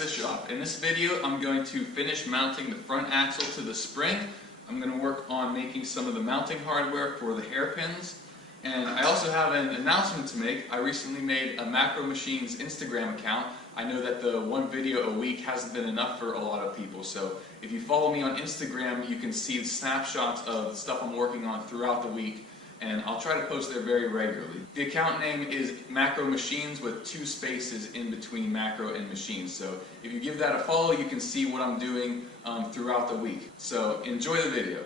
to the shop. In this video I'm going to finish mounting the front axle to the spring. I'm going to work on making some of the mounting hardware for the hairpins. And I also have an announcement to make. I recently made a Macro Machines Instagram account. I know that the one video a week hasn't been enough for a lot of people, so if you follow me on Instagram you can see snapshots of the stuff I'm working on throughout the week, and I'll try to post there very regularly. The account name is Macro Machines with 2 spaces in between macro and machines, so if you give that a follow you can see what I'm doing throughout the week. So enjoy the video.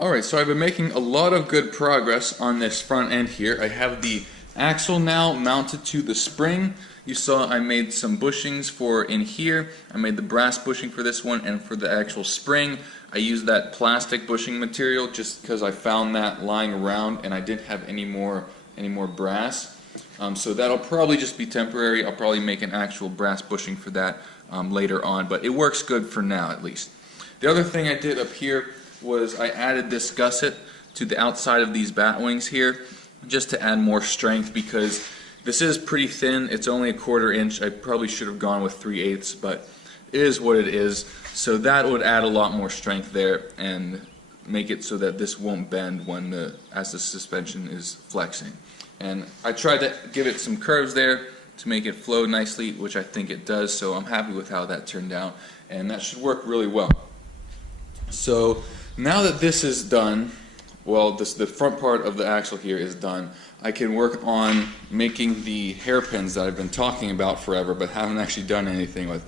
Alright, so I've been making a lot of good progress on this front end here. I have the axle now mounted to the spring. You saw I made some bushings for in here. I made the brass bushing for this one, and for the actual spring I used that plastic bushing material just because I found that lying around and I didn't have any more brass. So that'll probably just be temporary. I'll probably make an actual brass bushing for that later on, but it works good for now at least. The other thing I did up here was I added this gusset to the outside of these bat wings here just to add more strength, because this is pretty thin. It's only a 1/4 inch. I probably should have gone with 3/8, but it is what it is. So that would add a lot more strength there and make it so that this won't bend when as the suspension is flexing. And I tried to give it some curves there to make it flow nicely, which I think it does, so I'm happy with how that turned out. and that should work really well. So now that this is done, well, the front part of the axle here is done, I can work on making the hairpins that I've been talking about forever but haven't actually done anything with.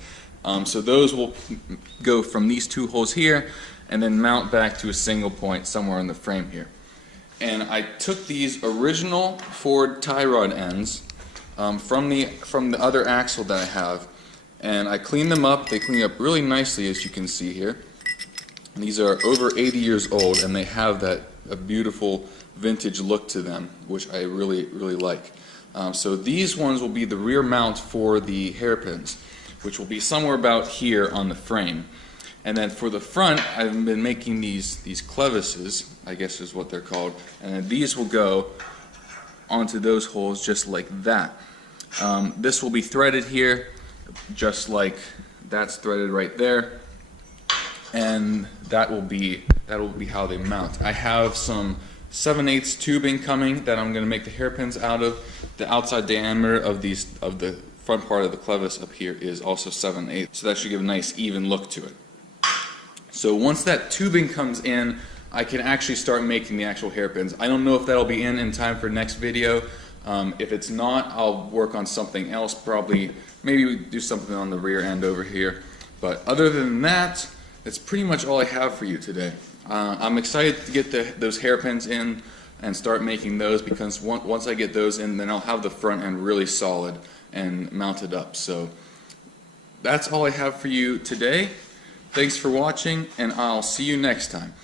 So those will go from these two holes here and then mount back to a single point somewhere in the frame here. And I took these original Ford tie rod ends from the other axle that I have, and I cleaned them up. They clean up really nicely, as you can see here. And these are over 80 years old, and they have a beautiful vintage look to them, which I really like. So these ones will be the rear mount for the hairpins, which will be somewhere about here on the frame. And then for the front, I've been making these clevises, I guess is what they're called, and then these will go onto those holes just like that. This will be threaded here, just like that's threaded right there, and that will be how they mount. I have some 7/8 tubing coming that I'm going to make the hairpins out of. The outside diameter of the front part of the clevis up here is also 7/8, so that should give a nice even look to it. So once that tubing comes in, I can actually start making the actual hairpins. I don't know if that'll be in time for next video. If it's not, I'll work on something else, probably maybe do something on the rear end over here. But other than that, that's pretty much all I have for you today. I'm excited to get those hairpins in and start making those, because once I get those in, then I'll have the front end really solid and mounted up. So that's all I have for you today. Thanks for watching, and I'll see you next time.